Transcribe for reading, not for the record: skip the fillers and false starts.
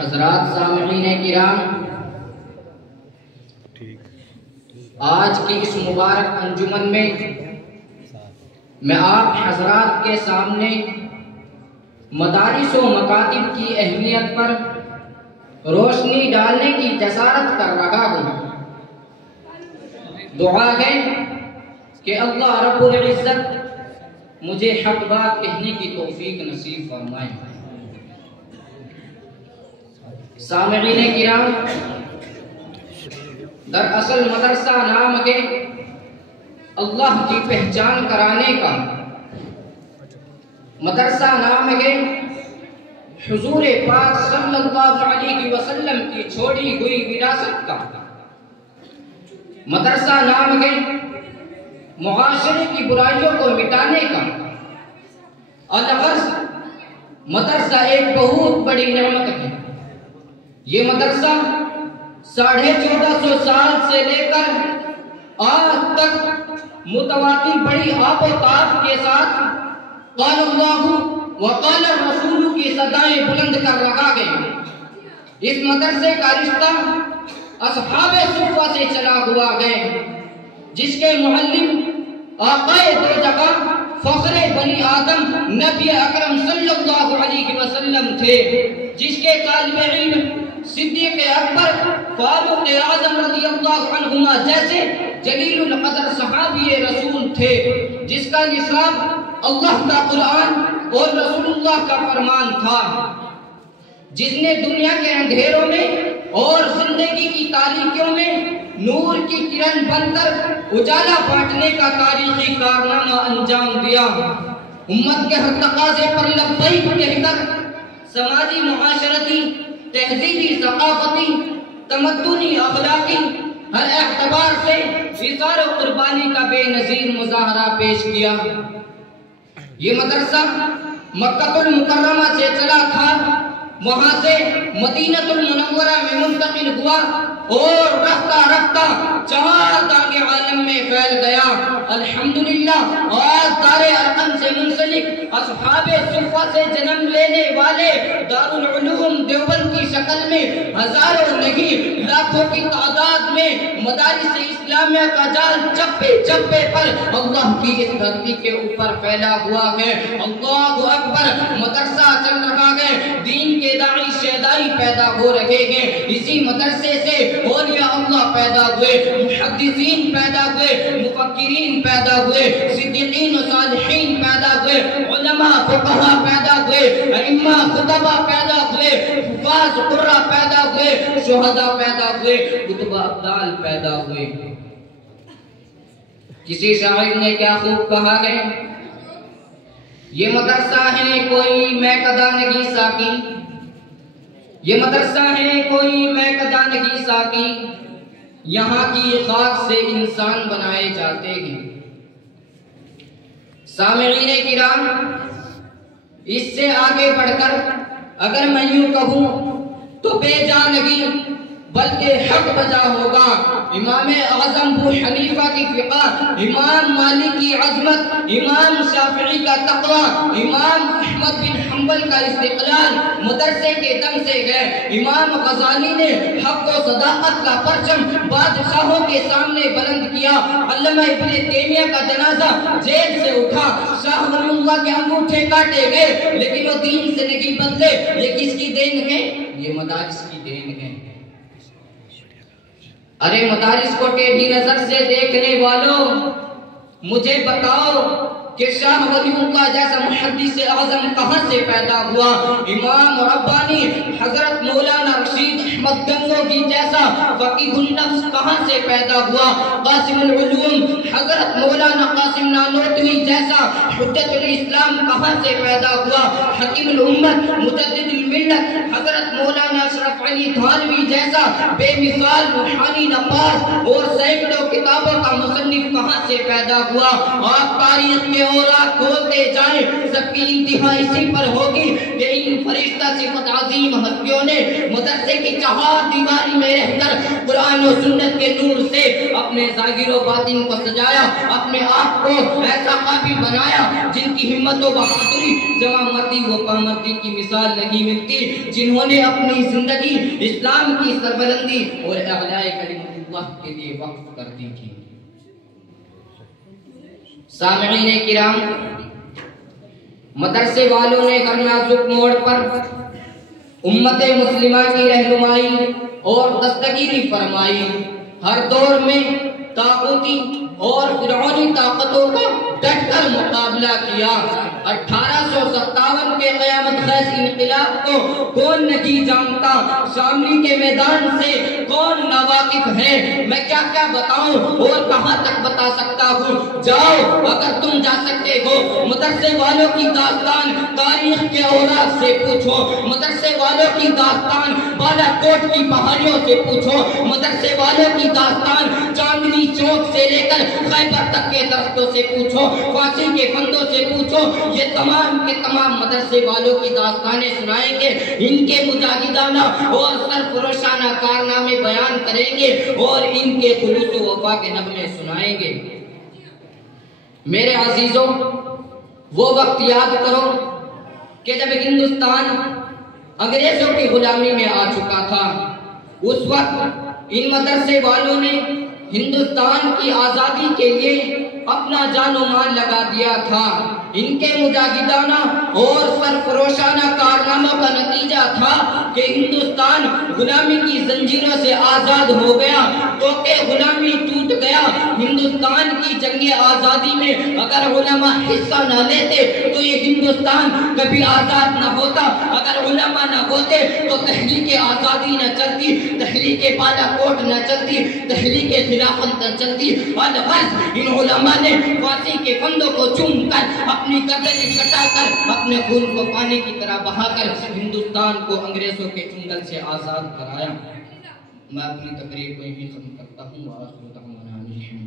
حضرات سامعین کرام، آج کی اس مبارک انجمن میں آپ حضرات کے سامنے مدارس و مکاتب کی اہمیت پر روشنی ڈالنے کی جسارت کر رہا ہوں۔ دعا ہے کہ اللہ رب العزت مجھے حق بات کہنے کی توفیق نصیب فرمائے۔ سامعین کرام، دراصل مدرسہ نام کے اللہ کی پہچان کرانے کا، مدرسہ نام کے حضور پاک صلی اللہ علیہ وسلم کی چھوڑی ہوئی وراثت کا، مدرسہ نام کے معاشرے کی برائیوں کو مٹانے کا، الغرض مدرسہ ایک بہت بڑی نعمت ہے۔ یہ مدرسہ 1450 سال سے لے کر آج تک متواتر بڑی آب و تاب کے ساتھ قال اللہ وقال الرسول کی صدائیں بلند کر رہا ہے۔ اس مدرسے کا رشتہ اصحاب صفہ سے چلا ہوا ہے، جس کے معلم آقائے دو جگہ فخر بنی آدم نبی اکرم صلی اللہ علیہ وسلم تھے، جس کے طالب علم صدیق اکبر فاروق اعظم رضی اللہ عنہما جیسے جلیل القدر صحابی رسول تھے، جس کا نصاب اللہ کا قرآن اور رسول اللہ کا فرمان تھا، جس نے دنیا کے اندھیروں میں اور زندگی کی تاریکیوں میں نور کی کرن بن کر اجالا بانٹنے کا تاریخی کارنامہ انجام دیا۔ امت کے ہر تقاضے پر لبیک کہہ کر سماجی معاشرتی تہذیبی ثقافتی تمدنی اخلاقی ہر اعتبار سے اظہار و قربانی کا بے نظیر مظاہرہ پیش کیا۔ یہ مدرسہ مکہ المکرمہ سے چلا تھا، وہاں سے مدینہ المنورہ میں منتقل ہوا اور رفتہ رفتہ چار دار عالم میں پھیل گیا۔ الحمدللہ آج دار ارقم سے منسلک اصحاب صفہ سے جنم لینے والے دارالعلوم دیوبند کی شکل میں ہزاروں نہیں لاکھوں کی تعداد میں مدارس اسلامیہ کا جال چپے چپے پر اللہ کی اس دھرتی کے اوپر پھیلا ہوا ہے۔ اللہ اکبر، مدرسہ چل رہا ہے، دین کے داعی شیدائی پیدا ہو رہے ہیں، اسی مدرسے سے اولیاء اللہ پیدا ہوئے، محدثین پیدا ہوئے، مفکرین پیدا ہوئے، صدیقین و صالحین پیدا ہوئے، علماء فقہاء پیدا ہوئے، ائمہ خطبہ پیدا ہوئے، حفاظ قرہ پیدا ہوئے، شہداء پیدا ہوئے، کتب ابدال پیدا ہوئے۔ کسی شاعر نے کیا خوب کہا ہے، یہ مدرسہ ہے کوئی میں کدا نہیں ساکی، یہ مدرسہ ہے کوئی میں کدا نہیں ساکی، یہاں کی خاک سے انسان بنائے جاتے ہیں۔ سامعین کرام، اس سے آگے بڑھ کر اگر میں یوں کہوں تو بے جا نہیں بلکہ حق بجا ہوگا۔ امام اعظم ابو حنیفہ کی فقہ، امام مالک کی عظمت، امام شافعی کا تقوی، امام احمد بن حنبل کا استقلال مدرسے کے دم سے ہے۔ امام غزالی نے حق و صداقت کا پرچم بادشاہوں کے سامنے بلند کیا۔ علامہ ابن تیمیہ کا جنازہ جیل سے اٹھا، شاہ ولی اللہ کے انگوٹھے کاٹے گئے، لیکن وہ دین سے نہیں بدلے۔ یہ کس کی دین ہے؟ یہ مدارس کی دین ہے۔ ارے مدارس کو ٹیڑھی نظر سے دیکھنے والوں، مجھے بتاؤ کہ شاہ ولی اللہ جیسا محدث اعظم کہاں سے پیدا ہوا؟ امام ربانی حضرت مولانا رشید احمد گنگوہی جیسا فقیہ النفس کہاں سے پیدا ہوا؟ قاسم العلوم حضرت مولانا قاسم نانوتوی جیسا حجت الاسلام کہاں سے پیدا ہوا؟ حکیم الامت مجدد الملت حضرت مولانا اشرف علی تھانوی جیسا بے مثال روحانی نفاذ اور سینکڑوں کتابوں کا مصنف کہاں سے پیدا ہوا؟ آپ تاریخ کے اوراق کھولتے جائیں، سب کی انتہا اسی پر ہوگی کہ ان فرشتہ صفت عظیم ہستیوں نے مدرسے کی چہار دیواری میں رہ کر قرآن و سنت کے نور سے اپنے ظاہر و باطن کو سجایا، اپنے آپ کو ایسا قابل بنایا جن کی ہمت و بہادری جمع مردی و پامردی کی مثال نہیں ملتی، جنہوں نے اپنی زندگی اسلام کی سربلندی اور اعلاء کلمت اللہ کے لیے وقف کر دی تھی۔ سامعین کرام، مدرسے والوں نے ہر نازک موڑ پر امت مسلمہ کی رہنمائی اور دستگیری فرمائی، ہر دور میں طاغوتی اور فرعونی طاقتوں کا ڈٹ کر مقابلہ کیا۔ 1857 کے قیامت خیز انقلاب کو کون نہیں جانتا؟ شاملی کے میدان سے کون ناواقف ہے؟ میں کیا کیا بتاؤں اور کہاں تک بتا سکتا ہوں؟ جاؤ، اگر تم جا سکتے ہو، مدرسے والوں کی داستان تاریخ کے اوراق سے پوچھو، مدرسے والوں کی داستان بالا کوٹ کی پہاڑیوں سے پوچھو، مدرسے والوں کی داستان چاندنی چوک سے لے کر خیبر تک کے درختوں سے پوچھو، فانسی کے فندوں سے پوچھو، یہ تمام کے تمام مدرسے والوں کی داستانیں سنائیں گے، ان کے مجاہدانہ اور سرفروشانہ کارنامے بیان کریں گے اور ان کے خلوص و وفا کے نغمے سنائیں گے۔ میرے عزیزوں، وہ وقت یاد کرو کہ جب ہندوستان انگریزوں کی غلامی میں آ چکا تھا، اس وقت ان مدرسے والوں نے ہندوستان کی آزادی کے لیے اپنا جان و مال لگا دیا تھا۔ ان کے مجاہدانہ اور سرفروشانہ کارناموں کا نتیجہ تھا کہ ہندوستان غلامی کی زنجیروں سے آزاد ہو گیا، تو کہ غلامی ٹوٹ گیا۔ ہندوستان کی جنگ آزادی میں اگر علماء حصہ نہ لیتے تو یہ ہندوستان کبھی آزاد نہ ہوتا، اگر علماء نہ ہوتے تو تحریک آزادی نہ چلتی، تحریک بالا کوٹ نہ چلتی، تحریک خلافت نہ چلتی۔ الغرض ان علماء نے فانسی کے فندوں کو چوم کر، اپنی گردنیں کٹا کر، اپنے خون کو پانی کی طرح بہا کر ہندوستان کو انگریزوں کے چنگل سے آزاد کرایا۔ میں اپنی تقریر کو یہیں ختم کرتا ہوں۔